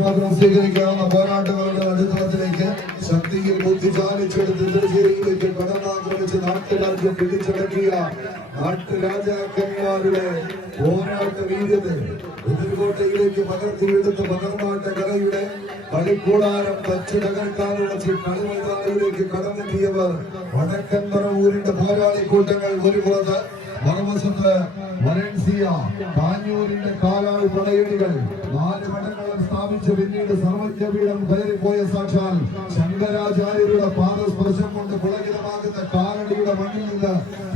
മാത്രം സ്വീകരിക്കാവുന്ന പോരാട്ടങ്ങളുടെ അടിത്തളത്തിലേക്ക് ശക്തിയിൽ ബുദ്ധിചാലിച്ചെടുത്ത് എതിർചേരിയിലേക്ക് കടന്നാക്രമിച്ച് നാട്ടുരാജ്യം പിടിച്ചടക്കിയ നാട്ടുരാജാക്കന്മാരുടെ പോരാട്ട വീര്യത്തെ എതിർകോട്ടയിലേക്ക് പകർത്തിയെടുത്ത് പകർന്നാട്ട കലയുടെ കളിക്കൂടാരം തച്ചു തകർക്കാനുള്ള കളിമൈതാനിയിലേക്ക് കടന്നെത്തിയവർ വടക്കൻ പറവൂരിന്റെ പോരാളിക്കൂട്ടങ്ങൾ ഒരു പുറത്ത് മറുവശത്ത് വലൻസിയ കാഞ്ഞൂരിന്റെ കാലാൾ പടയണികൾ 4 മഠങ്ങളും സ്ഥാപിച്ച് പിന്നീട് സർവജ്ഞപീഠം കയറിപ്പോയ സാക്ഷാൽ ശങ്കരാചാര്യരുടെ പാദസ്പർശം കൊണ്ട് പുളകിതമാകുന്ന കാലടിയുടെ മണ്ണിൽ നിന്ന്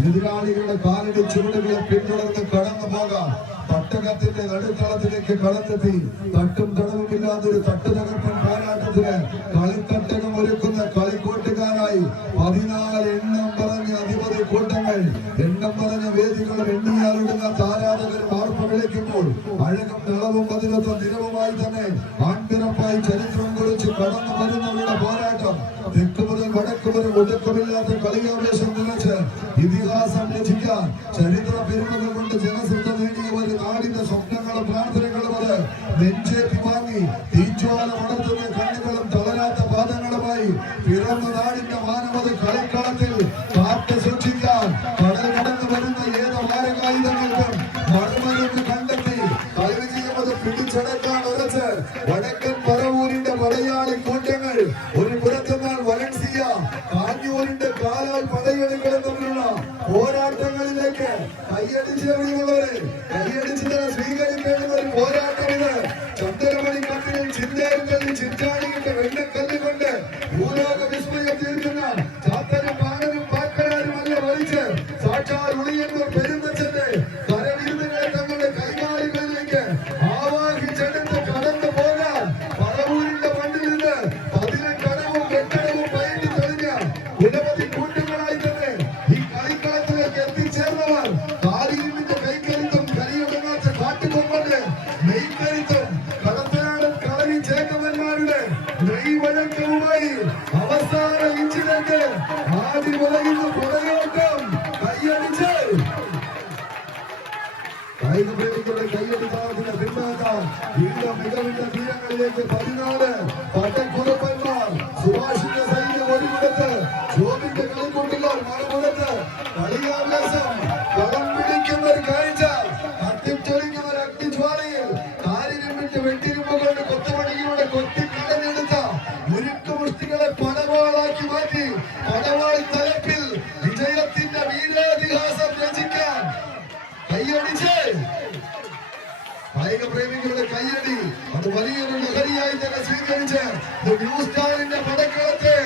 എതിരാളികളുടെ കാലടി ചുവടുകളെ പിന്തുടർന്ന് കടന്നു പോകാം തട്ടകത്തിന്റെ നടുത്തളത്തിലേക്ക് കടന്നെത്തി തട്ടും തടവുമില്ലാത്തൊരു തട്ടുതകർപ്പൻ പോരാട്ടത്തിന് കളിത്തട്ടകം ഒരുക്കുന്ന കളിക്കൂട്ടുകാരായി 14 എണ്ണം പറഞ്ഞ അധിപതി കൂട്ടങ്ങൾ എണ്ണം പറഞ്ഞ വേദികളും എണ്ണിയാലിടുന്ന ആരാധകർ മാർപ്പ് വിളിക്കുമ്പോൾ അഴകും നിളവും പതിലത്തും നിരവുമായി തന്നെ ആൺപിറപ്പായി ചരിത്രം കുറിച്ച് കടന്നു വരുന്നവരുടെ പോരാട്ടം തെക്ക് മുതൽ വടക്ക് വരെ ഒതുക്കമില്ലാത്ത കളിയാവേശം നിറച്ച് ഇതിഹാസം രചിക്കാൻ ചരിത്ര പെരുമകൾ കൊണ്ട് ജനശ്രദ്ധ നേടിയവർ നാടിന്റെ സ്വപ്നങ്ങളും പ്രാർത്ഥനകളും അത് നെഞ്ചേറ്റി വാങ്ങി തീജ്വാല വളർത്തുന്ന കണ്ണുകളും തളരാത്ത പാദങ്ങളുമായി പിറന്ന നാടിന്റെ മാനവത കളിക്കളത്തിൽ കാത്തു സൂക്ഷിക്കാൻ കടൽ കടന്നു വരുന്ന ഏത് മാരകായുധങ്ങൾക്കും മറുമരുന്ന് കണ്ടെത്തി കളിവിജയമത് പിടിച്ചടക്കാൻ ഉറച്ച് വടക്കൻ പറവൂരിന്റെ പടയാളി കൂട്ടങ്ങൾ ഒരു പുറത്തുനിന്നാൽ വലൻസിയ കാഞ്ഞൂരിന്റെ കാലാൽ പടയണികൾ തമ്മിലുള്ള പോരാട്ടങ്ങളിലേക്ക് കൈയടിച്ചവരെ കൈയടിച്ച് സ്വീകരിക്കേണ്ടുന്ന ഒരു പോരാട്ടം ഇത് ചന്ദ്രമണി കണ്ണിൽ ചിന്തേരുകളിൽ ചിന്താണിയുടെ വെണ്ണക്കല്ല് കൊണ്ട് ഭൂലോക വിസ്മയം തീർക്കുന്ന ചാത്തനും പാനനും പാക്കരാരും അല്ല വലിച്ച് സാക്ഷാൽ ഉളിയന്നൂർ പെരുന്തച്ഛന്റെ കരവിരുന്നുകളെ തങ്ങളുടെ കൈകാലികളിലേക്ക് ആവാഹിച്ചെടുത്ത് കടന്നു പോകാൻ പറവൂരിന്റെ മണ്ണിൽ നിന്ന് 18 വെട്ടടവും പയറ്റി തെളിഞ്ഞ നിരവധി കൂട്ടങ്ങളായി തന്നെ ഈ കളിക്കളത്തിലേക്ക് എത്തിച്ചേർന്നവർ താരീമിന്റെ കൈക്കരുത്തും കരിയൊടുങ്ങാത്ത കാട്ടുകൊമ്പന്റെ മെയ്ക്കരുത്തും കടത്തനാടൻ കളരി ചേക്കവന്മാരുടെ നെയ്വഴക്കവുമായി അവസാന ഇഞ്ചിലേക്ക് ആദ്യ മുതലിന്ന് പുറകോട്ടം കൈയടിച്ച് കായികപ്രേമികളുടെ കൈയടിപ്പാടത്തിന് പിന്നാക്കാൻ വീണ്ടും മികവിന്റെ തീരങ്ങളിലേക്ക് 14 പട്ടക്കുറപ്പന്മാർ സുഭാഷിന്റെ സൈന്യം ഒരു മുഖത്ത് ജോബിന്റെ കളിക്കൂട്ടുകാർ മറുപുറത്ത് കളിയാവേശം കളം പിടിക്കുന്ന ഒരു കാഴ്ച കത്തിച്ചൊളിക്കുന്ന ഒരു അഗ്നിജ്വാലയിൽ കാലിരുമ്പിന്റെ വെട്ടിരുമ്പുകളുടെ കൊത്തുപണികളുടെ കൊത്തിക്കടഞ്ഞെടുത്ത മുരുക്കുമുഷ്ടികളെ പടവാളാക്കി മാറ്റി പടവാളി തലപ്പിൽ വിജയത്തിന്റെ വീരാതിഹാസം രചിക്കാൻ കൈയടിച്ച് കായിക പ്രേമികളുടെ കൈയടി അത് വലിയൊരു ലഹരിയായി തന്നെ സ്വീകരിച്ച് ന്യൂ സ്റ്റാറിന്റെ പടക്കളത്തെ